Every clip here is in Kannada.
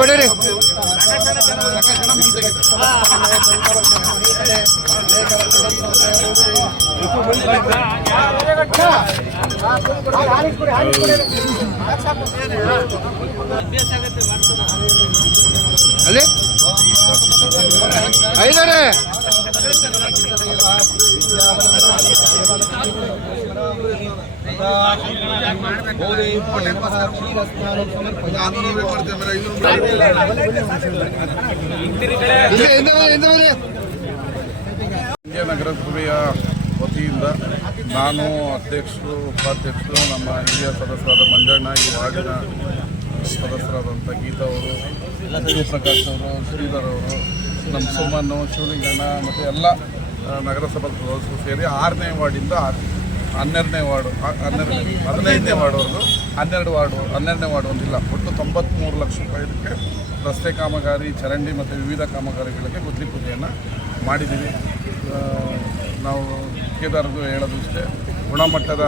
ಹೊಡೀರಿ ಅಲ್ಲಿ ಐದಾರೆ ನಗರಸಭೆಯ ವತಿಯಿಂದ ನಾನು ಅಧ್ಯಕ್ಷರು ಉಪಾಧ್ಯಕ್ಷರು ನಮ್ಮ ಹಿರಿಯ ಸದಸ್ಯರಾದ ಮಂಜಣ್ಣ, ಈ ವಾರ್ಡಿನ ಸದಸ್ಯರಾದಂಥ ಗೀತಾ ಅವರು, ಶಿವಪ್ರಕಾಶ್ ಅವರು, ಶ್ರೀಧರ್ ಅವರು, ನಮ್ಮ ಸುಮ್ಮನ್ನು, ಶಿವಲಿಂಗಣ್ಣ ಮತ್ತು ಎಲ್ಲ ನಗರಸಭಾ ಸದಸ್ಯರು ಸೇರಿ 6ನೇ ವಾರ್ಡಿಂದ 12ನೇ ವಾರ್ಡು 15ನೇ ವಾರ್ಡ್ವರೆಗೂ 12ನೇ ವಾರ್ಡ್ ಒಂದಿಲ್ಲ, ಒಟ್ಟು 93 ಲಕ್ಷ ರೂಪಾಯಿಗೆ ರಸ್ತೆ ಕಾಮಗಾರಿ, ಚರಂಡಿ ಮತ್ತು ವಿವಿಧ ಕಾಮಗಾರಿಗಳಿಗೆ ಗುದ್ದಲಿಪೂಜೆಯನ್ನು ಮಾಡಿದ್ದೀವಿ. ನಾವು ಕೇದಾರದು ಹೇಳೋದು ಇಷ್ಟೇ, ಗುಣಮಟ್ಟದ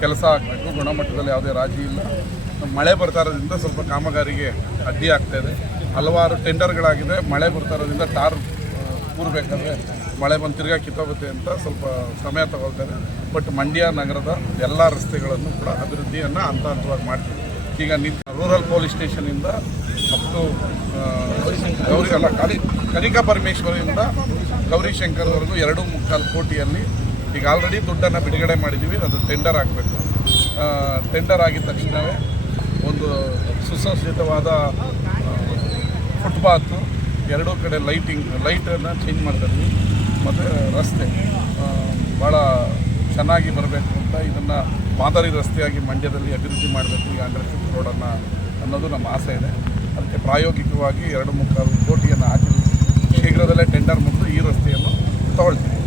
ಕೆಲಸ ಆಗಬೇಕು, ಗುಣಮಟ್ಟದಲ್ಲಿ ಯಾವುದೇ ರಾಜಿ ಇಲ್ಲ. ಮಳೆ ಬರ್ತಾ ಇರೋದ್ರಿಂದ ಸ್ವಲ್ಪ ಕಾಮಗಾರಿಗೆ ಅಡ್ಡಿ ಆಗ್ತಾಯಿದೆ. ಹಲವಾರು ಟೆಂಡರ್ಗಳಾಗಿದೆ. ಮಳೆ ಬರ್ತಾ ಇರೋದ್ರಿಂದ ಟಾರ್ ಕೂರಬೇಕಾದ್ರೆ ಮಳೆ ಬಂದು ತಿರ್ಗಾ ಕಿತ್ತೋಗುತ್ತೆ ಅಂತ ಸ್ವಲ್ಪ ಸಮಯ ತಗೊಳ್ತಾರೆ. ಬಟ್ ಮಂಡ್ಯ ನಗರದ ಎಲ್ಲ ರಸ್ತೆಗಳನ್ನು ಕೂಡ ಅಭಿವೃದ್ಧಿಯನ್ನು ಹಂತವಾಗಿ ಮಾಡ್ತೀವಿ. ಈಗ ರೂರಲ್ ಪೊಲೀಸ್ ಸ್ಟೇಷನಿಂದ ಮತ್ತು ಕನಿಕಾ ಪರಮೇಶ್ವರಿಂದ ಗೌರಿಶಂಕರ್ವರೆಗೂ 2.25 ಕೋಟಿಯಲ್ಲಿ ಈಗ ಆಲ್ರೆಡಿ ದುಡ್ಡನ್ನು ಬಿಡುಗಡೆ ಮಾಡಿದ್ದೀವಿ. ಅದು ಟೆಂಡರ್ ಆಗಬೇಕು. ಟೆಂಡರ್ ಆಗಿದ ತಕ್ಷಣವೇ ಒಂದು ಸುಸಜ್ಜಿತವಾದ ಫುಟ್ಪಾತು, 2 ಕಡೆ ಲೈಟನ್ನು ಚೇಂಜ್ ಮಾಡ್ತಾಯಿದ್ವಿ ಮತ್ತು ರಸ್ತೆ ಭಾಳ ಚೆನ್ನಾಗಿ ಬರಬೇಕು ಅಂತ ಇದನ್ನು ಮಾದರಿ ರಸ್ತೆಯಾಗಿ ಮಂಡ್ಯದಲ್ಲಿ ಅಭಿವೃದ್ಧಿ ಮಾಡಬೇಕು ಈ ಅಂಡರ್ಫಿಟ್ ರೋಡನ್ನು ಅನ್ನೋದು ನಮ್ಮ ಆಸೆ ಇದೆ. ಅದಕ್ಕೆ ಪ್ರಾಯೋಗಿಕವಾಗಿ 2.25 ಕೋಟಿಯನ್ನು ಹಾಕಿದ್ವಿ. ಶೀಘ್ರದಲ್ಲೇ ಟೆಂಡರ್ ಮುಗಿದು ಈ ರಸ್ತೆಯನ್ನು ತಗೊಳ್ತೀವಿ.